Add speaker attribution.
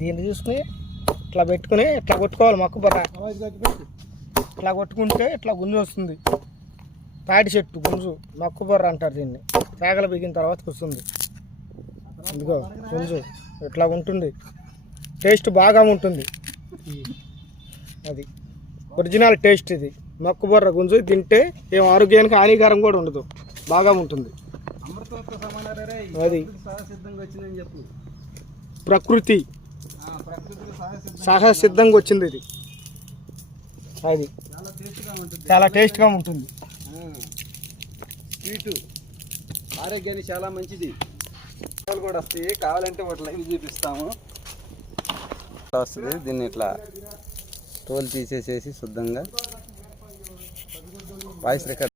Speaker 1: దీన్ని తీసుకుని ఇట్లా పెట్టుకుని ఇట్లా కొట్టుకోవాలి మొక్క బొర్ర ఇట్లా కొట్టుకుంటే ఇట్లా గుంజు వస్తుంది. తాటి చెట్టు గుంజు మొక్క బొర్ర అంటారు దీన్ని. తేగలు బిగిన తర్వాత వస్తుంది. ఇదిగో గుంజు. ఇట్లా ఉంటుంది. టేస్ట్ బాగా ఉంటుంది. అది ఒరిజినల్ టేస్ట్ ఇది. మొక్క బొర్ర గుంజు తింటే ఏం ఆరోగ్యానికి హానికరం కూడా ఉండదు. బాగా ఉంటుంది. అది. ప్రకృతి. సహజ సిద్ధంగా వచ్చింది ఇది. అది
Speaker 2: చాలా టేస్ట్గా ఉంటుంది. స్వీటు. ఆరోగ్యానికి చాలా మంచిది. కూడా వస్తాయి. కావాలంటే ఒకటి లైవ్ చూపిస్తాము. వస్తుంది. దీన్ని ఇట్లా తోలు తీసేసేసి శుద్ధంగా వాయిస్ రికార్డ్